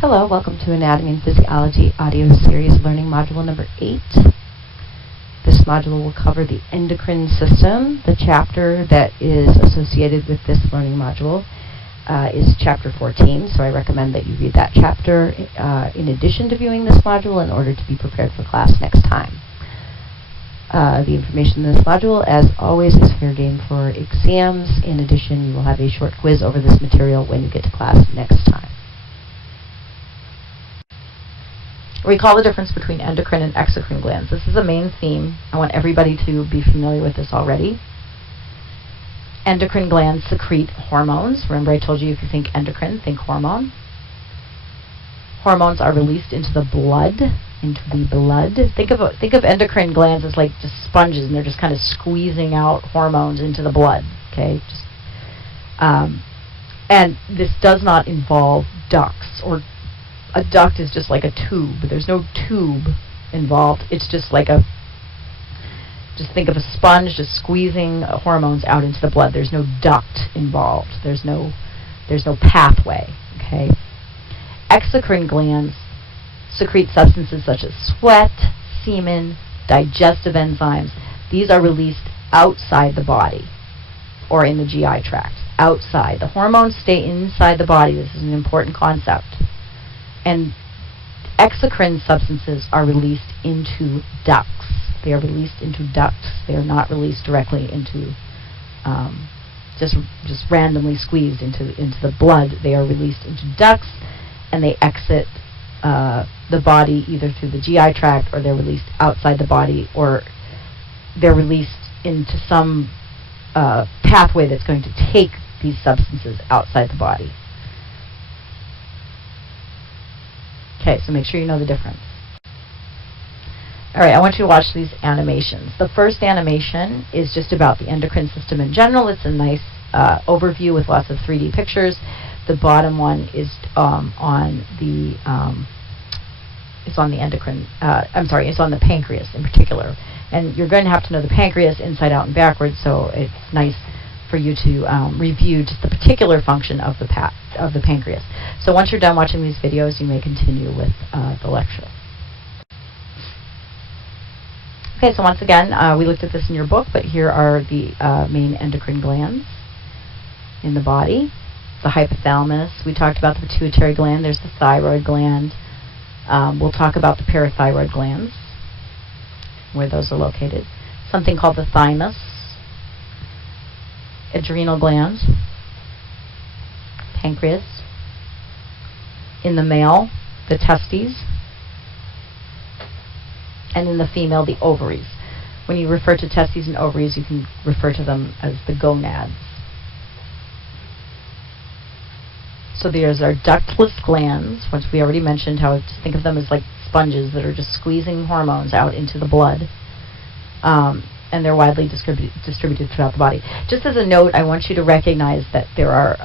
Hello, welcome to Anatomy and Physiology audio series learning module number 8. This module will cover the endocrine system. The chapter that is associated with this learning module is chapter 14, so I recommend that you read that chapter in addition to viewing this module in order to be prepared for class next time. The information in this module, as always, is fair game for exams. In addition, you will have a short quiz over this material when you get to class next time. Recall the difference between endocrine and exocrine glands. This is a main theme. I want everybody to be familiar with this already. Endocrine glands secrete hormones. Remember I told you if you think endocrine, think hormone. Hormones are released into the blood. Think of endocrine glands as like just sponges, and they're just kind of squeezing out hormones into the blood. Okay, and this does not involve ducts. Or a duct is just like a tube. There's no tube involved. It's just like just think of a sponge just squeezing hormones out into the blood. There's no duct involved. There's no pathway. Okay. Exocrine glands secrete substances such as sweat, semen, digestive enzymes. These are released outside the body or in the GI tract. Outside. The hormones stay inside the body. This is an important concept. And exocrine substances are released into ducts. They are released into ducts. They are not released directly into just randomly squeezed into the blood. They are released into ducts, and they exit the body either through the GI tract, or they're released outside the body, or they're released into some pathway that's going to take these substances outside the body. Okay, so make sure you know the difference. All right, I want you to watch these animations. The first animation is just about the endocrine system in general. It's a nice overview with lots of 3D pictures. The bottom one is on the pancreas in particular. And you're going to have to know the pancreas inside out and backwards, so it's nice for you to review just the particular function of the pancreas. So once you're done watching these videos, you may continue with the lecture. Okay, so once again, we looked at this in your book, but here are the main endocrine glands in the body. The hypothalamus. We talked about the pituitary gland. There's the thyroid gland. We'll talk about the parathyroid glands, where those are located. Something called the thymus. Adrenal glands, pancreas. In the male, the testes, and in the female, the ovaries. When you refer to testes and ovaries, you can refer to them as the gonads. So there's our ductless glands, which we already mentioned how to think of them as like sponges that are just squeezing hormones out into the blood. And they're widely distributed throughout the body. Just as a note, I want you to recognize that there are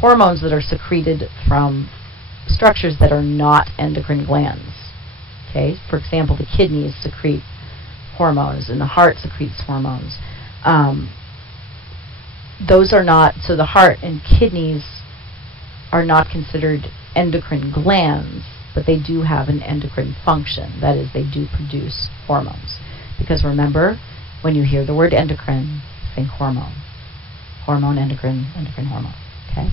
hormones that are secreted from structures that are not endocrine glands. Okay, for example, the kidneys secrete hormones, and the heart secretes hormones. Those are not, so the heart and kidneys are not considered endocrine glands, but they do have an endocrine function. That is, they do produce hormones. Because remember, when you hear the word endocrine, think hormone. Hormone, endocrine, endocrine, hormone. Okay?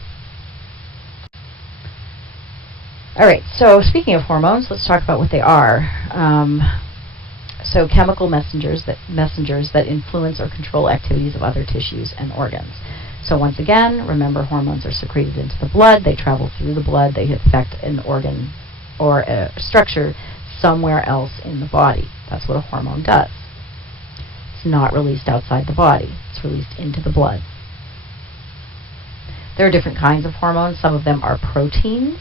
All right, so speaking of hormones, let's talk about what they are. So chemical messengers that influence or control activities of other tissues and organs. So once again, remember, hormones are secreted into the blood. They travel through the blood. They affect an organ or a structure somewhere else in the body. That's what a hormone does. It's not released outside the body. It's released into the blood. There are different kinds of hormones. Some of them are proteins.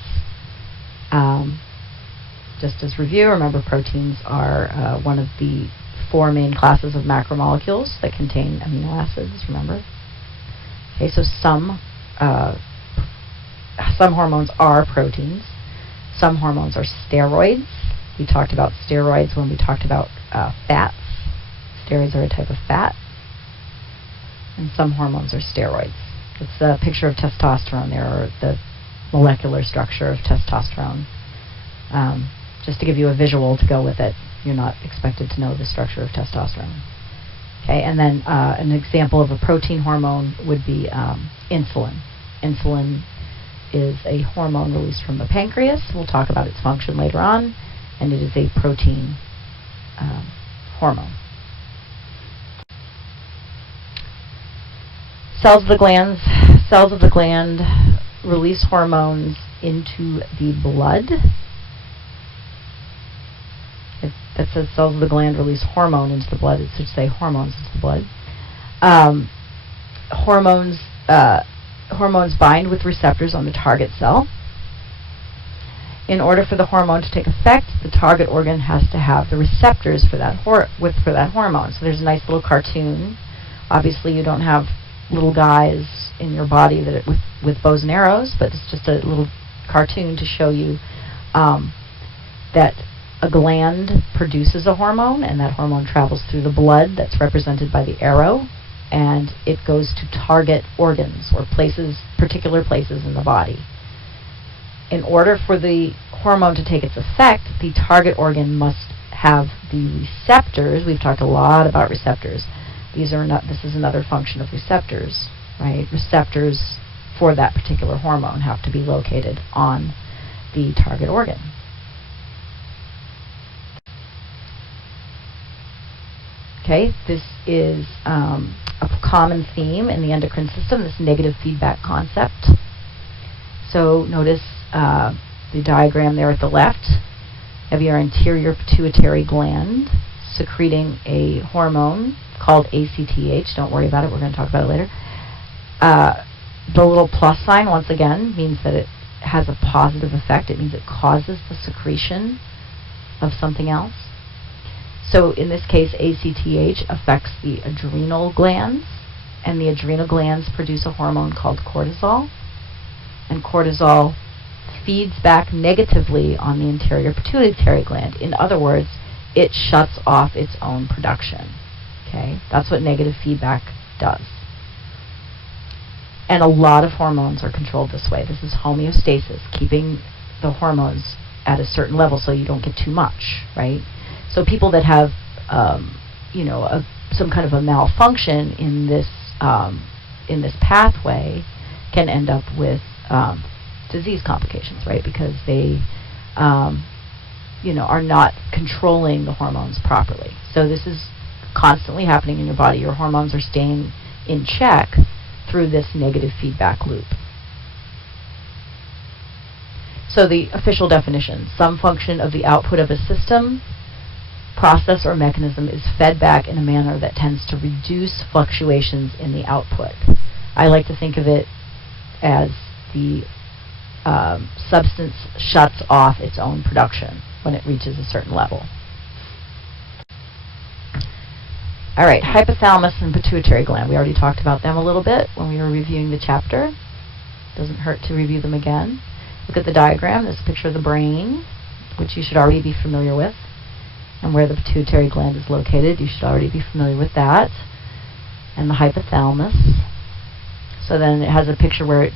Just as review, remember, proteins are one of the 4 main classes of macromolecules that contain amino acids, remember? Okay, so some hormones are proteins. Some hormones are steroids. We talked about steroids when we talked about fats. Steroids are a type of fat. And some hormones are steroids. It's a picture of testosterone there, or the molecular structure of testosterone. Just to give you a visual to go with it, you're not expected to know the structure of testosterone. Okay, and then an example of a protein hormone would be insulin. Insulin is a hormone released from the pancreas. We'll talk about its function later on, and it is a protein hormone. Cells of the gland release hormones into the blood. If that says cells of the gland release hormone into the blood, it should say hormones into the blood. Hormones bind with receptors on the target cell. In order for the hormone to take effect, the target organ has to have the receptors for that hormone. So there's a nice little cartoon. Obviously, you don't have little guys in your body that with bows and arrows, but it's just a little cartoon to show you that a gland produces a hormone, and that hormone travels through the blood that's represented by the arrow, and it goes to target organs or particular places in the body. In order for the hormone to take its effect, the target organ must have the receptors. We've talked a lot about receptors. This is another function of receptors, right? Receptors for that particular hormone have to be located on the target organ. Okay, this is a common theme in the endocrine system, this negative feedback concept. So notice the diagram there at the left of your anterior pituitary gland secreting a hormone called ACTH. Don't worry about it, we're going to talk about it later. The little plus sign, once again, means that it has a positive effect. It means it causes the secretion of something else. So in this case, ACTH affects the adrenal glands, and the adrenal glands produce a hormone called cortisol, and cortisol feeds back negatively on the anterior pituitary gland. In other words, it shuts off its own production. Okay, that's what negative feedback does. And a lot of hormones are controlled this way. This is homeostasis, keeping the hormones at a certain level so you don't get too much, right? So people that have, some kind of a malfunction in this pathway can end up with disease complications, right? Because they, are not controlling the hormones properly. So this is constantly happening in your body. Your hormones are staying in check through this negative feedback loop. So the official definition: some function of the output of a system, process, or mechanism is fed back in a manner that tends to reduce fluctuations in the output. I like to think of it as the substance shuts off its own production when it reaches a certain level. All right, hypothalamus and pituitary gland. We already talked about them a little bit when we were reviewing the chapter. Doesn't hurt to review them again. Look at the diagram. There's a picture of the brain, which you should already be familiar with, and where the pituitary gland is located. You should already be familiar with that. And the hypothalamus. So then it has a picture where it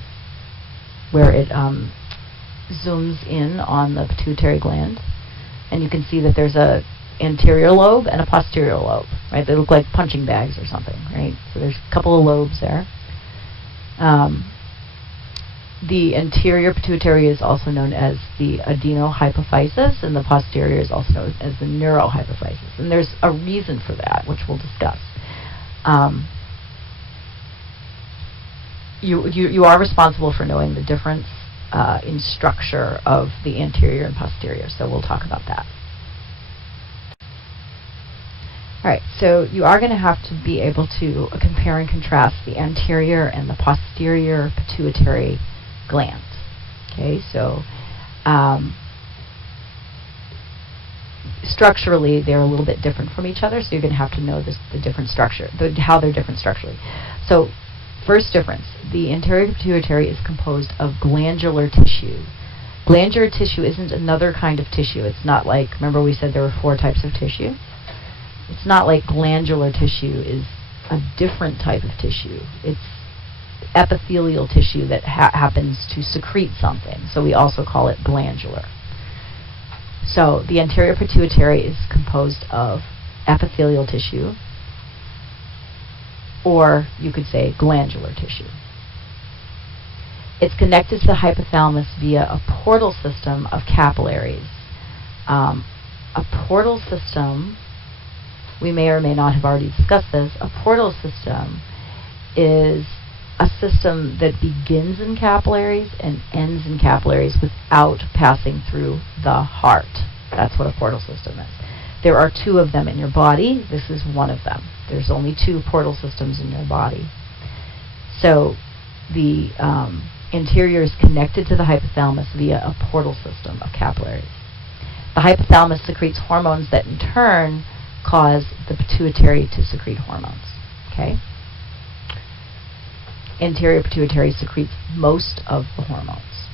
zooms in on the pituitary gland, and you can see that there's a anterior lobe and a posterior lobe, right? They look like punching bags or something, right? So there's a couple of lobes there. The anterior pituitary is also known as the adenohypophysis, and the posterior is also known as the neurohypophysis. And there's a reason for that, which we'll discuss. You are responsible for knowing the difference in structure of the anterior and posterior, so we'll talk about that. All right, so you are going to have to be able to compare and contrast the anterior and the posterior pituitary gland. Okay, so structurally they're a little bit different from each other, so you're going to have to know the different structure, how they're different structurally. So first difference, the anterior pituitary is composed of glandular tissue. Glandular tissue isn't another kind of tissue. It's not like, remember we said there were 4 types of tissue? It's not like glandular tissue is a different type of tissue. It's epithelial tissue that happens to secrete something. So we also call it glandular. So the anterior pituitary is composed of epithelial tissue, or you could say glandular tissue. It's connected to the hypothalamus via a portal system of capillaries. A portal system, we may or may not have already discussed this, a portal system is a system that begins in capillaries and ends in capillaries without passing through the heart. That's what a portal system is. There are 2 of them in your body. This is one of them. There's only 2 portal systems in your body. So the anterior is connected to the hypothalamus via a portal system of capillaries. The hypothalamus secretes hormones that in turn cause the pituitary to secrete hormones. Okay? Anterior pituitary secretes most of the hormones.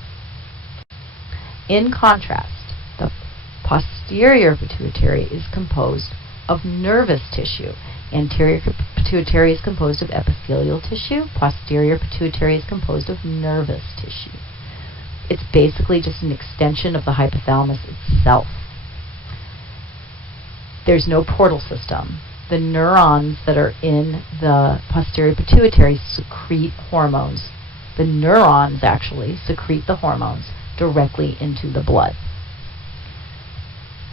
In contrast, the posterior pituitary is composed of nervous tissue. Anterior pituitary is composed of epithelial tissue. Posterior pituitary is composed of nervous tissue. It's basically just an extension of the hypothalamus itself. There's no portal system. The neurons that are in the posterior pituitary secrete hormones. The neurons actually secrete the hormones directly into the blood.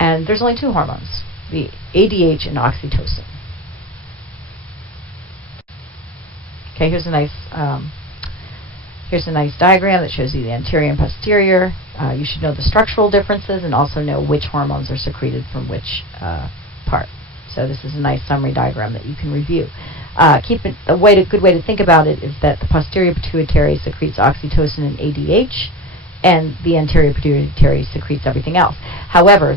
And there's only 2 hormones, the ADH and oxytocin. Okay, here's a nice diagram that shows you the anterior and posterior. You should know the structural differences and also know which hormones are secreted from which part. So this is a nice summary diagram that you can review. A good way to think about it is that the posterior pituitary secretes oxytocin and ADH, and the anterior pituitary secretes everything else. However,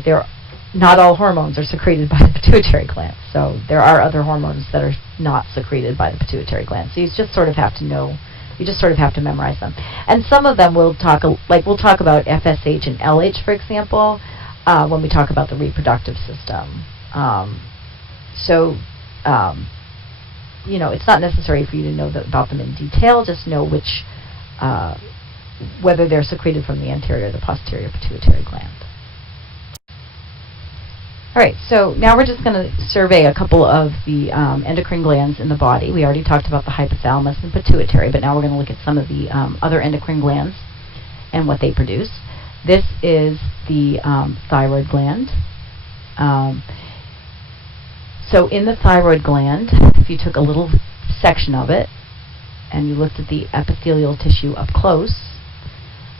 not all hormones are secreted by the pituitary gland. So there are other hormones that are not secreted by the pituitary gland. So you just sort of have to know. You just sort of have to memorize them. And some of them we'll talk about FSH and LH, for example, when we talk about the reproductive system. It's not necessary for you to know about them in detail. Just know whether they're secreted from the anterior or the posterior pituitary gland. All right, so now we're just going to survey a couple of the endocrine glands in the body. We already talked about the hypothalamus and pituitary, but now we're going to look at some of the other endocrine glands and what they produce. This is the thyroid gland. So in the thyroid gland, if you took a little section of it and you looked at the epithelial tissue up close,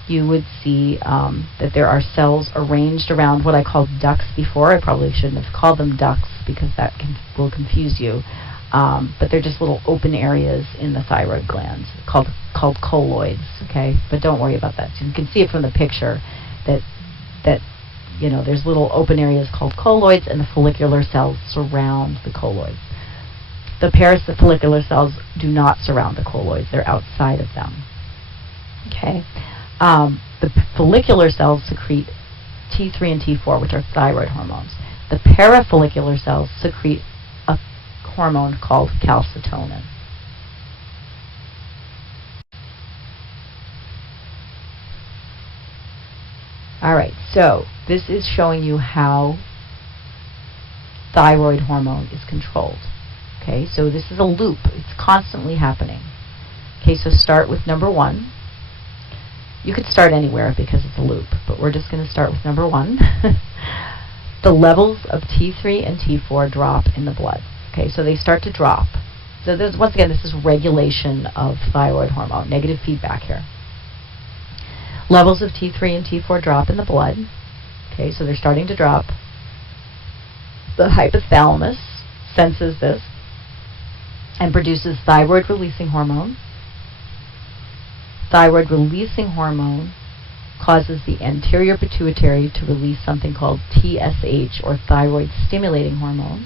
you would see that there are cells arranged around what I called ducts before. I probably shouldn't have called them ducts because that will confuse you. But they're just little open areas in the thyroid glands called colloids. Okay, but don't worry about that. So you can see it from the picture that there's little open areas called colloids, and the follicular cells surround the colloids. The parafollicular cells do not surround the colloids; they're outside of them. Okay. The follicular cells secrete T3 and T4, which are thyroid hormones. The parafollicular cells secrete a hormone called calcitonin. All right, so this is showing you how thyroid hormone is controlled. Okay, so this is a loop. It's constantly happening. Okay, so start with number 1. You could start anywhere because it's a loop, but we're just going to start with number 1. The levels of T3 and T4 drop in the blood. Okay, so they start to drop. So once again, this is regulation of thyroid hormone, negative feedback here. Levels of T3 and T4 drop in the blood. Okay, so they're starting to drop. The hypothalamus senses this and produces thyroid-releasing hormone. Thyroid-releasing hormone causes the anterior pituitary to release something called TSH, or thyroid-stimulating hormone.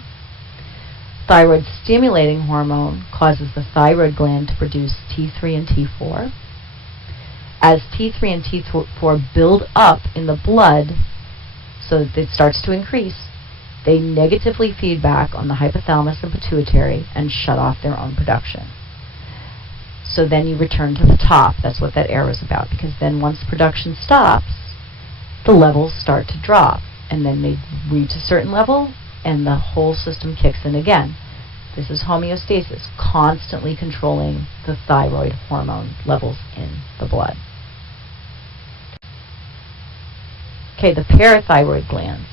Thyroid-stimulating hormone causes the thyroid gland to produce T3 and T4. As T3 and T4 build up in the blood so that it starts to increase, they negatively feedback on the hypothalamus and pituitary and shut off their own production. So then you return to the top. That's what that arrow is about, because then once production stops, the levels start to drop, and then they reach a certain level, and the whole system kicks in again. This is homeostasis, constantly controlling the thyroid hormone levels in the blood. Okay, the parathyroid glands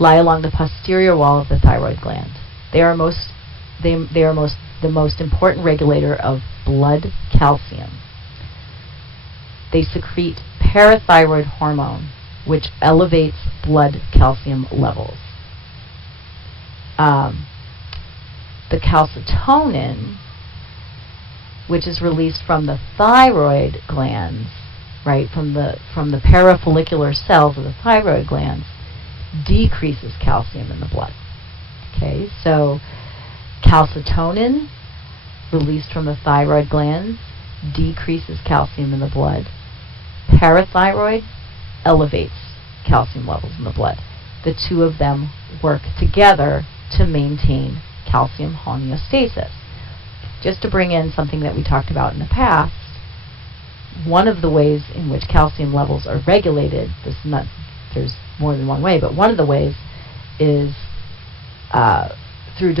lie along the posterior wall of the thyroid gland. They are the most important regulator of blood calcium. They secrete parathyroid hormone, which elevates blood calcium levels. The calcitonin, which is released from the thyroid glands, right, from the parafollicular cells of the thyroid glands, decreases calcium in the blood. Okay, so calcitonin released from the thyroid glands decreases calcium in the blood. Parathyroid elevates calcium levels in the blood. The two of them work together to maintain calcium homeostasis. Just to bring in something that we talked about in the past, one of the ways in which calcium levels are regulated, there's more than one way, but one of the ways is through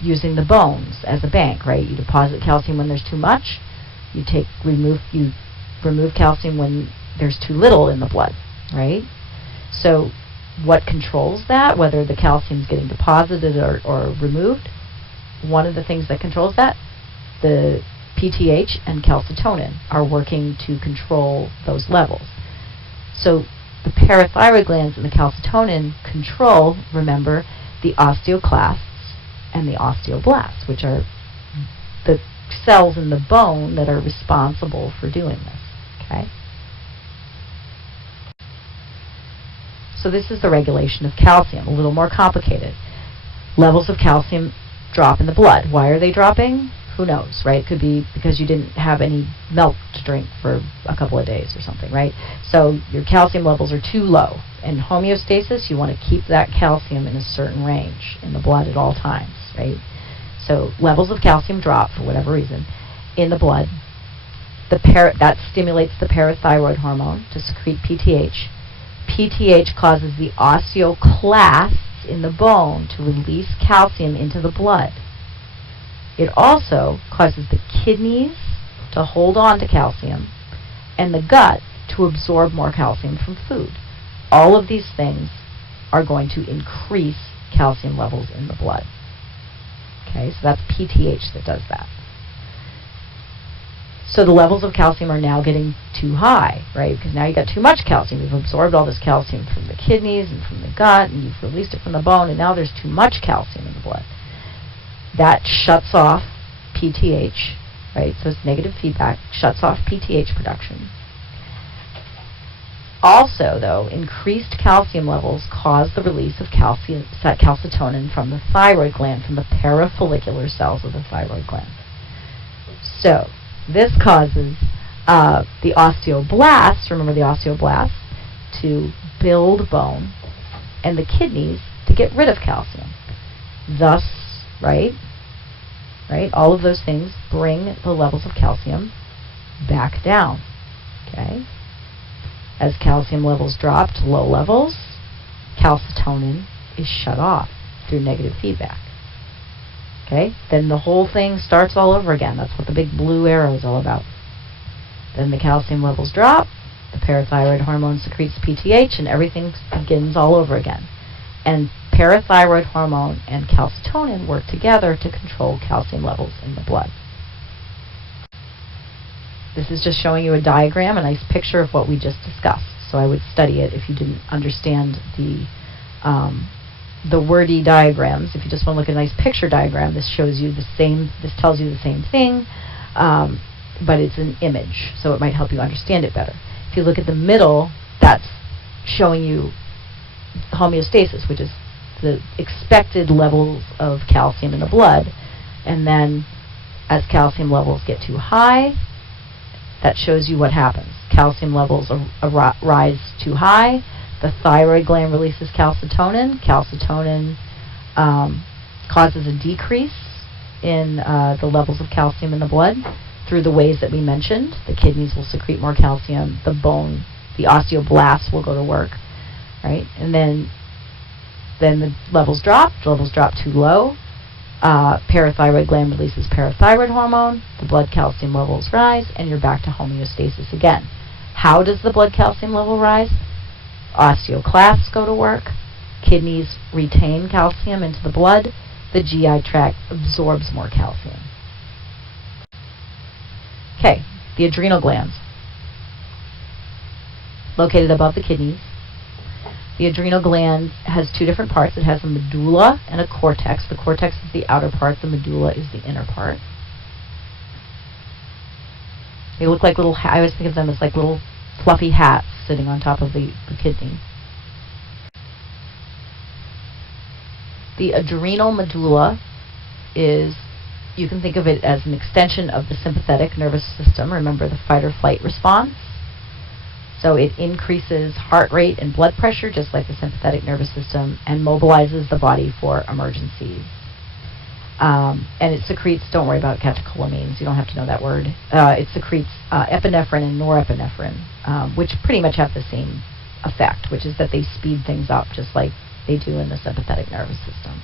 using the bones as a bank, right? You deposit calcium when there's too much. You remove calcium when there's too little in the blood, right? So what controls that, whether the calcium is getting deposited or removed? One of the things that controls that, the PTH and calcitonin are working to control those levels. So the parathyroid glands and the calcitonin control, remember, the osteoclasts and the osteoblasts, which are the cells in the bone that are responsible for doing this. Okay? So this is the regulation of calcium, a little more complicated. Levels of calcium drop in the blood. Why are they dropping? Who knows, right? It could be because you didn't have any milk to drink for a couple of days or something, right? So your calcium levels are too low. In homeostasis, you want to keep that calcium in a certain range in the blood at all times, right? So levels of calcium drop for whatever reason in the blood. That stimulates the parathyroid hormone to secrete PTH. PTH causes the osteoclasts in the bone to release calcium into the blood. It also causes the kidneys to hold on to calcium and the gut to absorb more calcium from food. All of these things are going to increase calcium levels in the blood. Okay, so that's PTH that does that. So the levels of calcium are now getting too high, right? Because now you've got too much calcium. You've absorbed all this calcium from the kidneys and from the gut, and you've released it from the bone, and now there's too much calcium in the blood. That shuts off PTH, right? So it's negative feedback, shuts off PTH production. Also, though, increased calcium levels cause the release of calcitonin from the thyroid gland, from the parafollicular cells of the thyroid gland. So this causes the osteoblasts, remember the osteoblasts, to build bone, and the kidneys to get rid of calcium. Thus, right, all of those things bring the levels of calcium back down. Okay? As calcium levels drop to low levels, calcitonin is shut off through negative feedback. Okay? Then the whole thing starts all over again. That's what the big blue arrow is all about. Then the calcium levels drop, the parathyroid hormone secretes PTH, and everything begins all over again. And parathyroid hormone and calcitonin work together to control calcium levels in the blood. This is just showing you a diagram, a nice picture of what we just discussed. So I would study it if you didn't understand the wordy diagrams. If you just want to look at a nice picture diagram, this shows you the same. This tells you the same thing, but it's an image, so it might help you understand it better. If you look at the middle, that's showing you homeostasis, which is the expected levels of calcium in the blood, and then as calcium levels get too high, that shows you what happens. Calcium levels rise too high. The thyroid gland releases calcitonin. Calcitonin causes a decrease in the levels of calcium in the blood through the ways that we mentioned. The kidneys will secrete more calcium. The bone, the osteoblasts will go to work, right? And then the levels drop too low. Parathyroid gland releases parathyroid hormone. The blood calcium levels rise, and you're back to homeostasis again. How does the blood calcium level rise? Osteoclasts go to work. Kidneys retain calcium into the blood. The GI tract absorbs more calcium. Okay, the adrenal glands. Located above the kidneys. The adrenal gland has two different parts. It has a medulla and a cortex. The cortex is the outer part. The medulla is the inner part. They look like little, I always think of them as like little fluffy hats sitting on top of the kidney. The adrenal medulla is, you can think of it as an extension of the sympathetic nervous system. Remember the fight or flight response? So it increases heart rate and blood pressure, just like the sympathetic nervous system, and mobilizes the body for emergencies. And it secretes, don't worry about catecholamines, you don't have to know that word. It secretes epinephrine and norepinephrine, which pretty much have the same effect, which is that they speed things up just like they do in the sympathetic nervous system.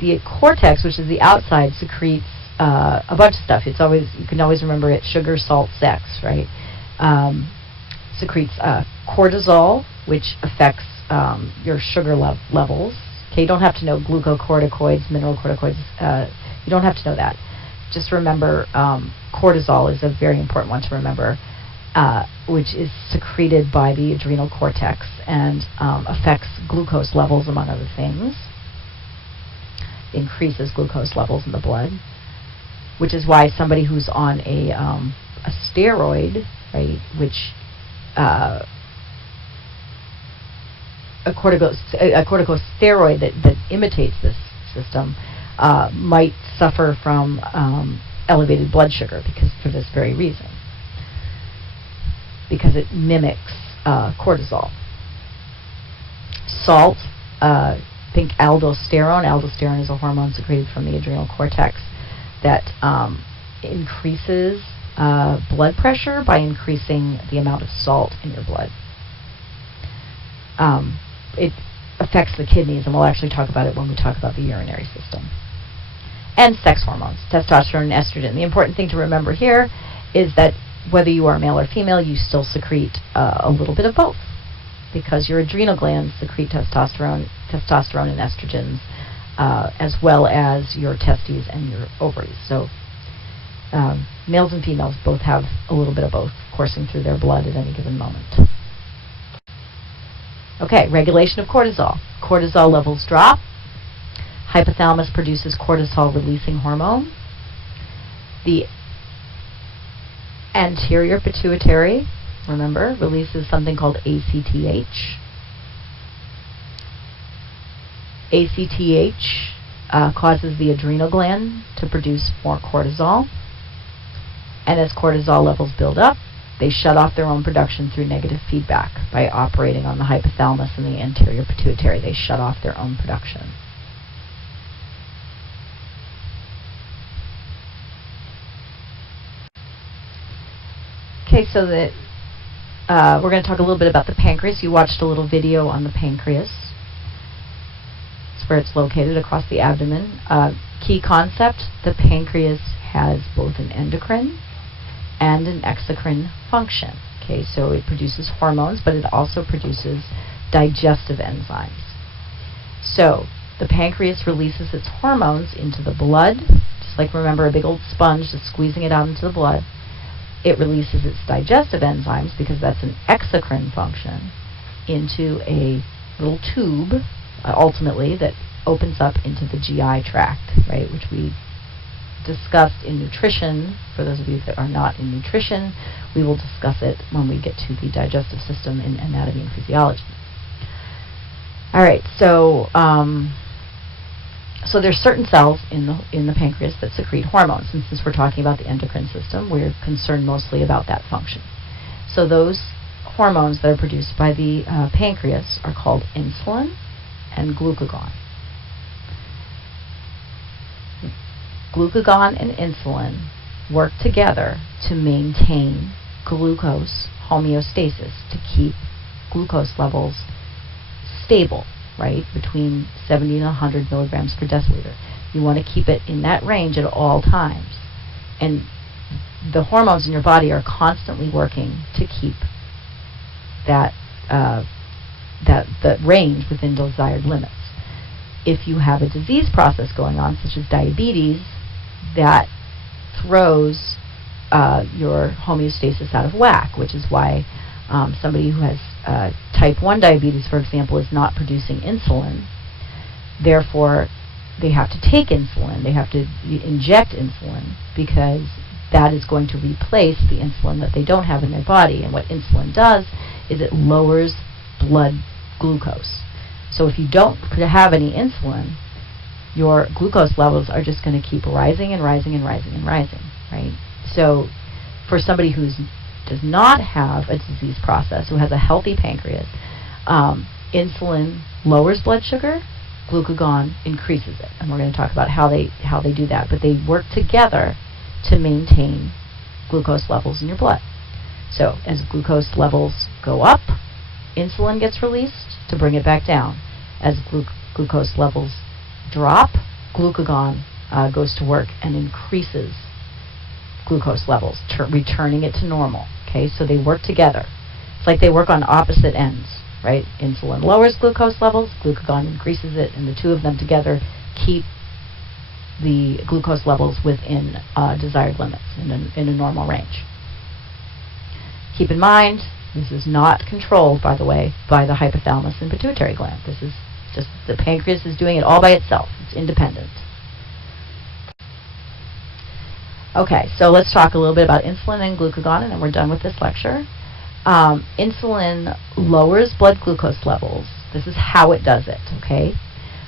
The cortex, which is the outside, secretes a bunch of stuff. It's always, you can always remember it, sugar, salt, sex, right? Secretes cortisol, which affects your sugar levels. Okay, you don't have to know glucocorticoids, mineral corticoids. You don't have to know that. Just remember cortisol is a very important one to remember, which is secreted by the adrenal cortex and affects glucose levels, among other things. Increases glucose levels in the blood, which is why somebody who's on a steroid, right, which a corticosteroid that imitates this system might suffer from elevated blood sugar, because for this very reason, because it mimics cortisol. Salt, think aldosterone. Aldosterone is a hormone secreted from the adrenal cortex that increases blood pressure by increasing the amount of salt in your blood. It affects the kidneys, and we'll actually talk about it when we talk about the urinary system. And sex hormones, testosterone and estrogen. The important thing to remember here is that whether you are male or female, you still secrete a little bit of both, because your adrenal glands secrete testosterone and estrogens, as well as your testes and your ovaries. So males and females both have a little bit of both coursing through their blood at any given moment. Okay, regulation of cortisol. Cortisol levels drop. Hypothalamus produces cortisol-releasing hormone. The anterior pituitary, remember, releases something called ACTH. ACTH causes the adrenal gland to produce more cortisol. And as cortisol levels build up, they shut off their own production through negative feedback by operating on the hypothalamus and the anterior pituitary. They shut off their own production. Okay, so that we're going to talk a little bit about the pancreas. You watched a little video on the pancreas. It's where it's located, across the abdomen. Key concept, the pancreas has both an endocrine and an exocrine function. Okay, so it produces hormones, but it also produces digestive enzymes. So the pancreas releases its hormones into the blood, just like, remember, a big old sponge just squeezing it out into the blood. It releases its digestive enzymes, because that's an exocrine function, into a little tube, ultimately, that opens up into the GI tract, right, which we discussed in nutrition. For those of you that are not in nutrition, we will discuss it when we get to the digestive system in anatomy and physiology. All right, so so there's certain cells in the pancreas that secrete hormones, and since we're talking about the endocrine system, we're concerned mostly about that function. So those hormones that are produced by the pancreas are called insulin and glucagon. Glucagon and insulin work together to maintain glucose homeostasis, to keep glucose levels stable, right, between 70 and 100 milligrams per deciliter. You want to keep it in that range at all times. And the hormones in your body are constantly working to keep that the range within desired limits. If you have a disease process going on, such as diabetes, that throws your homeostasis out of whack, which is why somebody who has type 1 diabetes, for example, is not producing insulin. Therefore, they have to take insulin. They have to inject insulin because that is going to replace the insulin that they don't have in their body. And what insulin does is it lowers blood glucose. So if you don't have any insulin, your glucose levels are just going to keep rising and rising and rising and rising, right? So for somebody who does not have a disease process, who has a healthy pancreas, insulin lowers blood sugar, glucagon increases it. And we're going to talk about how they do that. But they work together to maintain glucose levels in your blood. So as glucose levels go up, insulin gets released to bring it back down. As glucose levels drop, glucagon goes to work and increases glucose levels, returning it to normal. Okay, so they work together. It's like they work on opposite ends, right? Insulin lowers glucose levels, glucagon increases it, and the two of them together keep the glucose levels within desired limits, in a normal range. Keep in mind, this is not controlled, by the way, by the hypothalamus and pituitary gland. This is just the pancreas is doing it all by itself. It's independent. Okay, so let's talk a little bit about insulin and glucagon, and then we're done with this lecture. Insulin lowers blood glucose levels. This is how it does it, okay?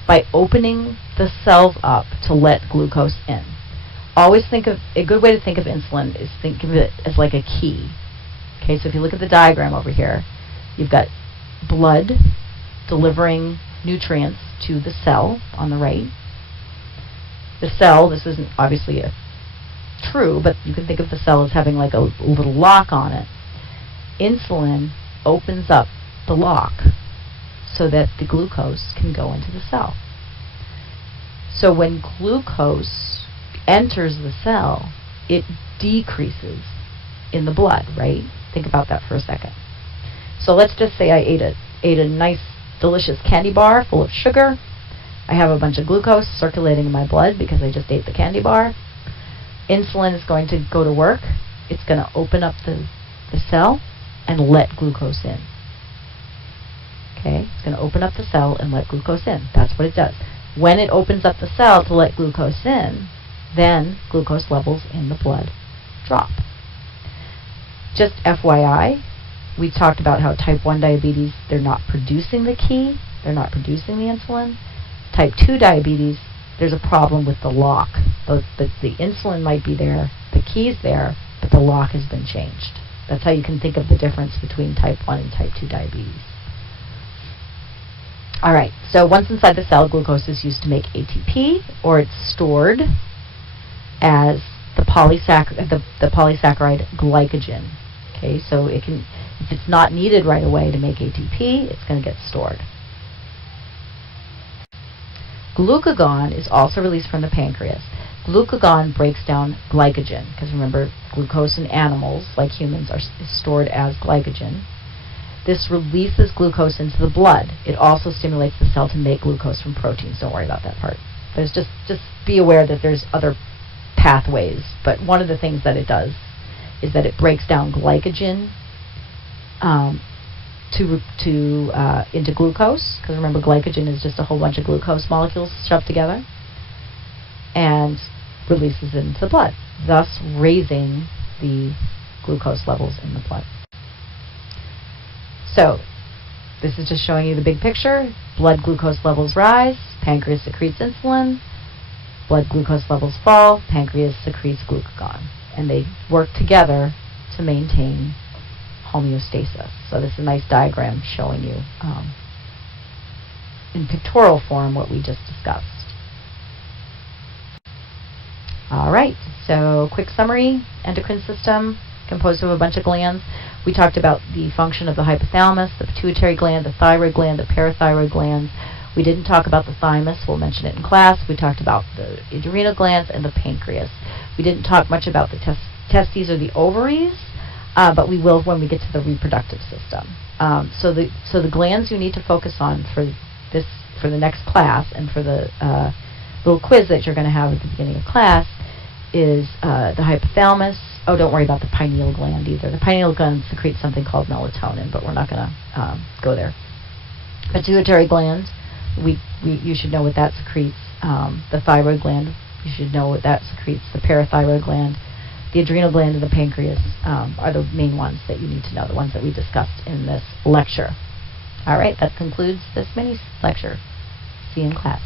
By opening the cells up to let glucose in. Always think of, a good way to think of insulin is think of it as like a key. Okay, so if you look at the diagram over here, you've got blood delivering nutrients to the cell on the right. The cell, this isn't obviously true, but you can think of the cell as having like a little lock on it. Insulin opens up the lock so that the glucose can go into the cell. So when glucose enters the cell, it decreases in the blood, right? Think about that for a second. So let's just say I ate a nice, delicious candy bar full of sugar. I have a bunch of glucose circulating in my blood because I just ate the candy bar. Insulin is going to go to work. It's going to open up the cell and let glucose in. Okay, it's going to open up the cell and let glucose in. That's what it does. When it opens up the cell to let glucose in, then glucose levels in the blood drop. Just FYI, we talked about how type 1 diabetes, they're not producing the key, they're not producing the insulin. Type 2 diabetes, there's a problem with the lock. The insulin might be there, the key's there, but the lock has been changed. That's how you can think of the difference between type 1 and type 2 diabetes. All right, so once inside the cell, glucose is used to make ATP, or it's stored as the polysaccharide glycogen. Okay, so it can, if it's not needed right away to make ATP, it's going to get stored. Glucagon is also released from the pancreas. Glucagon breaks down glycogen, because remember, glucose in animals, like humans, is stored as glycogen. This releases glucose into the blood. It also stimulates the cell to make glucose from proteins. Don't worry about that part. There's just be aware that there's other pathways, but one of the things that it does is that it breaks down glycogen into glucose, because remember, glycogen is just a whole bunch of glucose molecules shoved together, and releases it into the blood, thus raising the glucose levels in the blood. So this is just showing you the big picture. Blood glucose levels rise, pancreas secretes insulin. Blood glucose levels fall, pancreas secretes glucagon. And they work together to maintain homeostasis. So this is a nice diagram showing you in pictorial form what we just discussed. All right, so quick summary. Endocrine system, composed of a bunch of glands. We talked about the function of the hypothalamus, the pituitary gland, the thyroid gland, the parathyroid glands. We didn't talk about the thymus. We'll mention it in class. We talked about the adrenal glands and the pancreas. We didn't talk much about the testes or the ovaries, but we will when we get to the reproductive system. So the glands you need to focus on for the next class and for the little quiz that you're going to have at the beginning of class is the hypothalamus. Oh, don't worry about the pineal gland either. The pineal gland secretes something called melatonin, but we're not going to go there. Pituitary gland, you should know what that secretes. The thyroid gland, you should know what that secretes. The parathyroid gland, the adrenal gland, and the pancreas are the main ones that you need to know, the ones that we discussed in this lecture. All right, that concludes this mini lecture. See you in class.